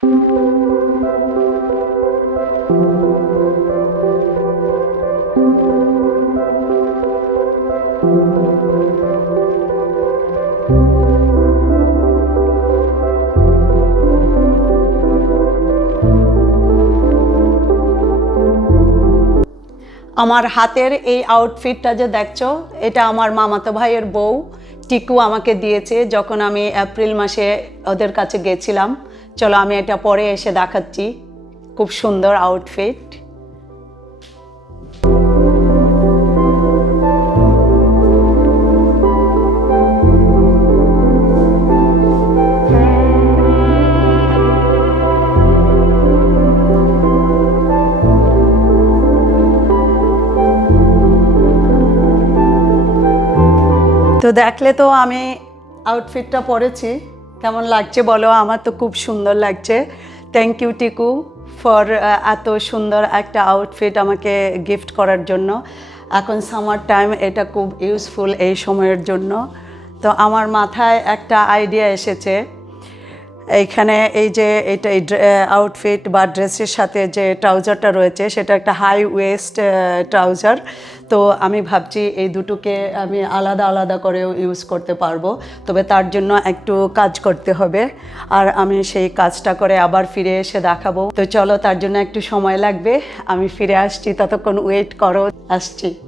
আমার হাতের এই আউটফিটটা যে দেখছ এটা আমার মামাতো ভাইয়ের বউ। টিকু আমাকে দিয়েছে যখন আমি এপ্রিল মাসে ওদের কাছে গেছিলাম। চলো আমি এটা পরে এসে দেখাচ্ছি। খুব সুন্দর আউটফিট তো দেখলে তো আমি আউটফিটটা পরেছি। কেমন লাগছে বলো? আমার তো খুব সুন্দর লাগছে। থ্যাংক ইউ টিকু ফর এত সুন্দর একটা আউটফিট আমাকে গিফট করার জন্য। এখন সামার টাইম এটা খুব ইউজফুল এই সময়ের জন্য। তো আমার মাথায় একটা আইডিয়া এসেছে। এইখানে এই যে এটা এই আউটফিট বা ড্রেসের সাথে যে ট্রাউজারটা রয়েছে, সেটা একটা হাই ওয়েস্ট ট্রাউজার তো আমি ভাবছি এই দুটোকে আমি আলাদা আলাদা করেও ইউজ করতে পারব। তবে তার জন্য একটু কাজ করতে হবে। আর আমি সেই কাজটা করে আবার ফিরে এসে দেখাবো। তো চলো তার জন্য একটু সময় লাগবে। আমি ফিরে আসছি, ততক্ষণ ওয়েট করো। আসছি।